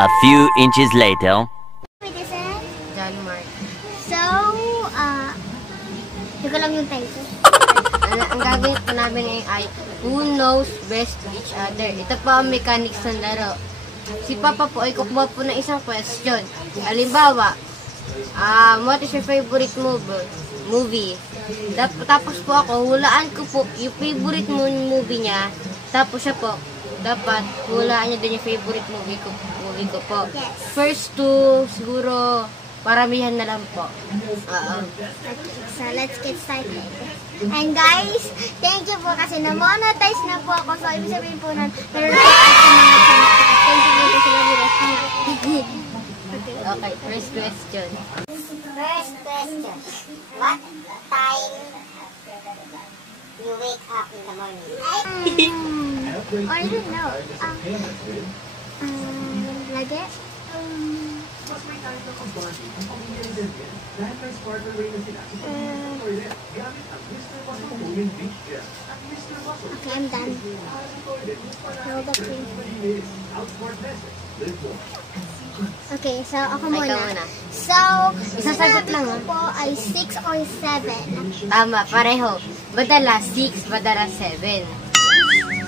A few inches later. Wait, is it? John Mark. So, hindi ko lang yung title. Ang gagawin po namin ngayon ay Who Knows Best to Each Other. Ito po ang mechanics ng laro. Si Papa po ay kukuha po ng isang question. Halimbawa, what is your favorite movie? Tapos po ako, hulaan ko po yung favorite movie niya. Tapos siya po, dapat hulaan niya din yung favorite movie ko po. Yes. First two, siguro, paramihan na lang po. So, let's get started. And guys, thank you po kasi na-monetize na po ako. So, ibig sabihin po nun, meron na po sa mga channel. Thank you po sa mga Okay, first question. First question. What time you wake up in the morning? I don't know. Lagi? Okay, I'm done. Hold up, please. Okay, so ako Ikaw muna. muna. So, Isasagot lang, ko po ay 6 or 7. Tama, pareho. Madalas 6, madalas 7.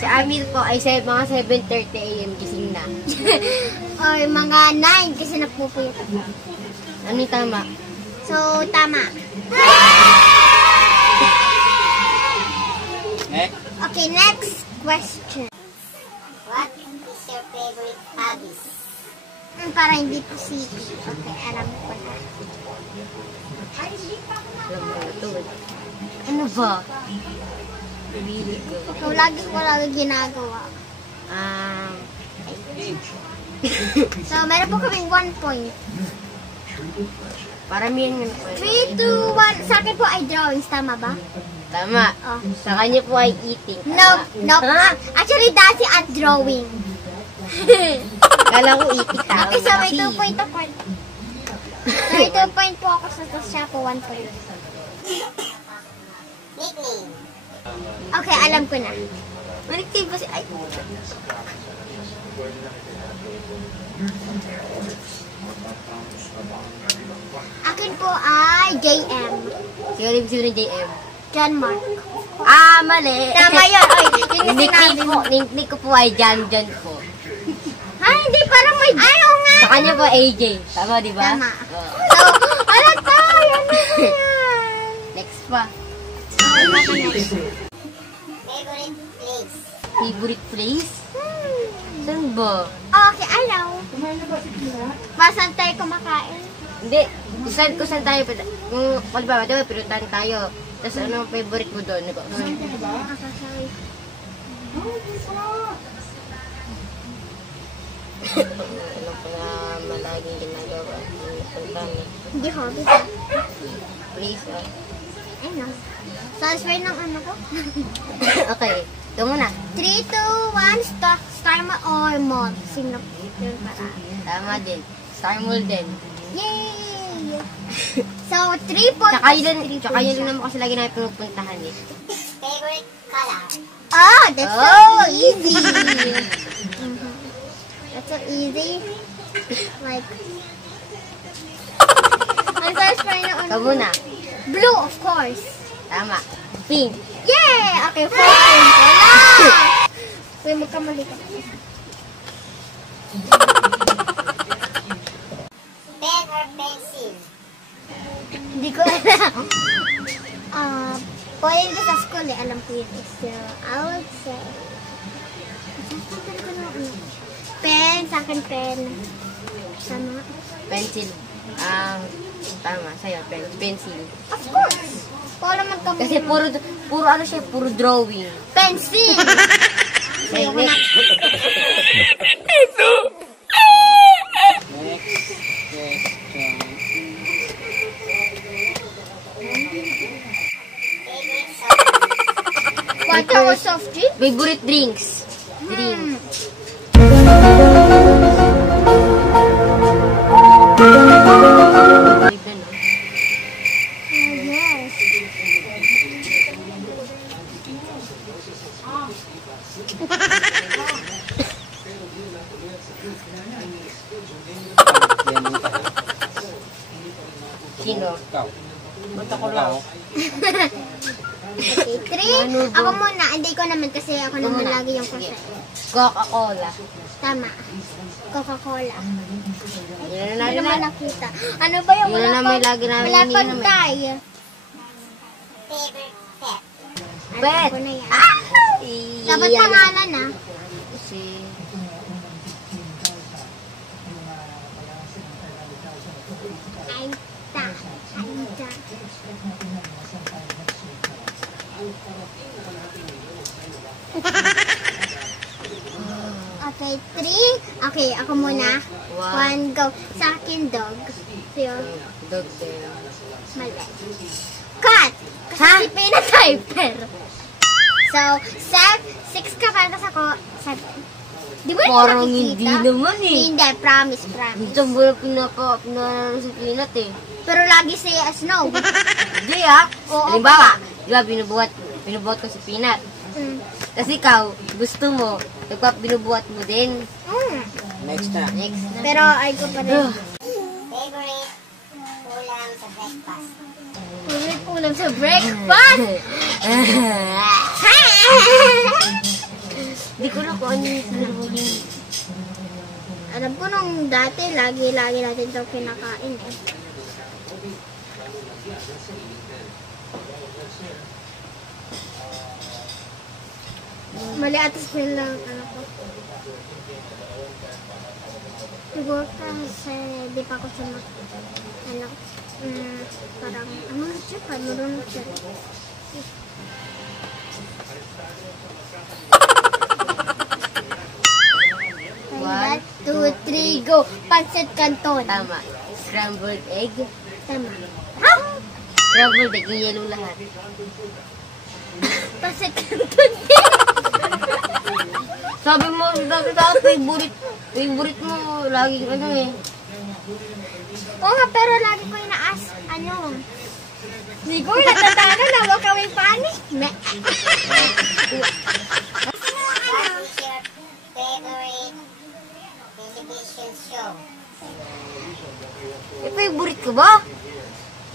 Si Amir po ay mga 7:30 AM gising na. Or mga 9 kasi nagpupuyat ako. Ano yung tama? So, tama. Okay, next question. What is your favorite hobbies? Para hindi po city. Okay, alam ko na. Alam mo ito. Ano ba? Really good. So, lagi ginagawa. So, meron po kaming 1 point. Paramihan nga po. 3, 2, 1. Sa akin po ay drawings. Tama ba? Tama. Oh. Sa kanya po ay eating. No, no. Actually, dati at drawing. Kala ko eating tao. Okay, so may 2 point ako. So, may 2 point po ako sa siya po 1 point. Nickname. Okay, alam ko na. Maniktin ba si... Ay, Akin po ay JM. siguro ibig sabihin ng JM. John Mark. Mali. Tama yun. Oy, yun yung sinabi mo. Nickname ko po ay John po. Ay, hindi. Parang may... Ayaw nga. Sa kanya po AJ. Tama, di ba? Tama. Oo. So, alam tayo. Yan na yan. Next pa. Favorite place? Favorite place? Saan ba? Okay, alam. Masan tayo kumakain? Hindi. Kung saan tayo, kung ba, diba, pinutan tayo. Tapos ano ang favorite mo doon? Sorry. Ano pala malaging ginagawa? Hindi hobby. Please, Ano? Satisfy ng ano ko? Okay. Ito muna. 3, 2, 1, star mo or mod? Sino? Yun para. Tama din. Star Mall din. Yay! So, 3 points. Tsaka yun naman kasi lagi namin pinupuntahan eh. Favorite color? Oh, that's so easy. That's so easy. Like, I'm satisfied na Ikaw muna. Blue, of course. Tama. Pink. Yay! Okay, 4 points. Wala! Uy, magkamali ka. Pen or pencil? Hindi ko alam. Pwede ko sa school eh. Alam ko yun. So, I would say... Pen. Sa akin, pen. Tama. Pencil. Tama. Sa'yo, pencil. Of course. Wala man kami. Kasi puro ano siya, puro drawing. Pencil! Okay, next. Water or soft drink? Favorite drinks. Drinks. Yes. Ikaw. Mata ko lang. Okay, 3. Ako muna. Hindi ko naman kasi ako naman lagi yung kasi. Coca-Cola. Tama. Coca-Cola. Yun Hindi na naman nakita. Ano ba yung Yun na naman lagi namin wala iniinom pang eh. tayo? Bet! Ano na yan? Iyan. Dapat pangalan na. Si... Aita. Aita. Okay, 3. Okay, ako muna. One. 1, go. Sa akin, dog. Sa'yo, Dog tail. mali. Cut! Kasi Ha? si Pinatyper. So, 6 ka para sa ko. 7. Di ba Parang nakikita? hindi naman eh. Hindi, promise, promise. Minsan mo na pinalaro sa Peanut eh. Pero lagi si Snow. Hindi ah. Oo, Halimbawa, di ba binubuhat ko si Peanut. Mm. Kasi ikaw, gusto mo, binubuhat mo din. Mm. Next na. Next na. Pero ay ko pa rin. Favorite ulam sa breakfast. Favorite ulam sa breakfast? Di ko na kung ano yung saluhin. Alam ko nung dati, lagi natin ito kinakain eh. Mali atas pa lang ano ko. Siguro kasi di pa ako parang ano siya pa, marunong siya. One, 2, 3, go! Pancit Canton. Tama. Scrambled egg. Tama. Ha? Scrambled egg, yung yellow lahat. Pancit Canton. Sabi mo, dati favorite mo, laging ano eh. Oo nga, pero lagi ko inaas, hindi ko natatano na wag kami panis. What is your favorite television show? Eh, favorite ko ba?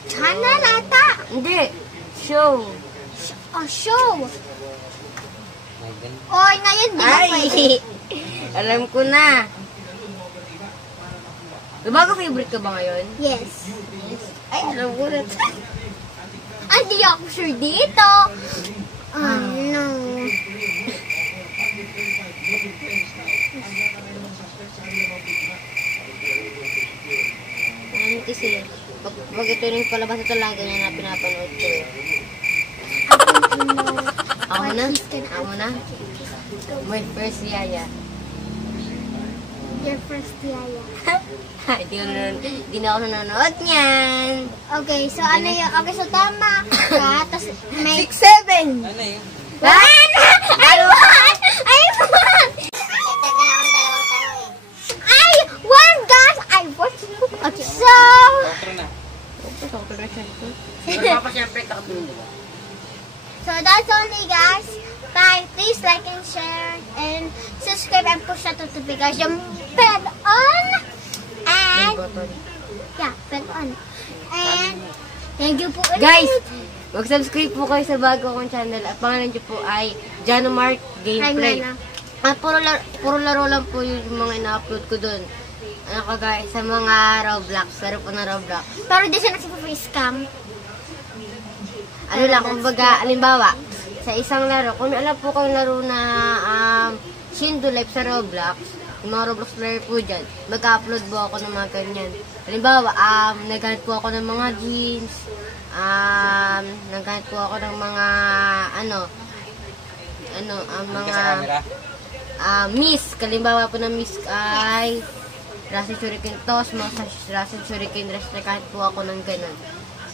Channel ata. Hindi. Show. Oh, show. Oy, ngayon di ba pwede? Ay! Alam ko na. Diba ka favorite ka ba ngayon? Yes. Ay, alam ko na. Hindi ako sure dito. Ano? Ano kasi, pag ito yung palabas ito lang, ganyan na pinapanood ko eh. Ako na? Ako na? My first yaya. Your first yaya. Hindi na ako nanonood niyan. Okay, so ano yun? Okay, so tama ka. Tapos may... 6-7! Ano yun? I won! I won! Nagtaga akong dalawang tanong eh. I won, guys! I won! Okay, so... So that's only, guys. Bye. Please like and share and subscribe and push the notification bell on. And yeah, bell on. And thank you po ulit. Guys, mag-subscribe po kayo sa bago kong channel. At pangalan niyo po ay Janomart Gameplay. At puro laro lang po yung mga ina-upload ko dun. Ano kagaya sa mga Roblox. Laro po na Roblox. Pero di siya nagsipa-scam. Ano lang, kumbaga, alimbawa, sa isang laro, kung alam po kayong laro na Shindo Life sa Roblox, yung mga Roblox player po dyan, mag-upload po ako ng mga ganyan. Halimbawa, naghanap po ako ng mga jeans, naghanap po ako ng mga, mga, miss, kalimbawa po ng miss ay, Russell Shuriken Toss, mga Russell Shuriken Dress, naghanap po ako ng ganun.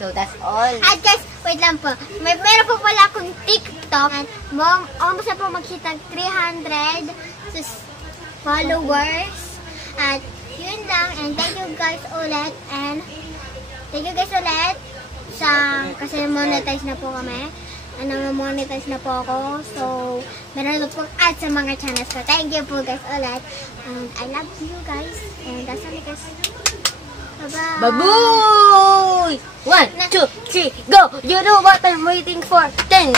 So, that's all. At guys, wait lang po. Meron po pala akong TikTok. At almost na po magkita 300 followers. At yun lang. And thank you guys ulit. And thank you guys ulit. Kasi monetize na po kami. Monetize na po ako. So, meron na po add sa mga channels ko. Thank you po guys ulit. And I love you guys. And that's all guys. Bye-bye. Baboy! 1, 2, 3, go! You know what I'm waiting for? 10,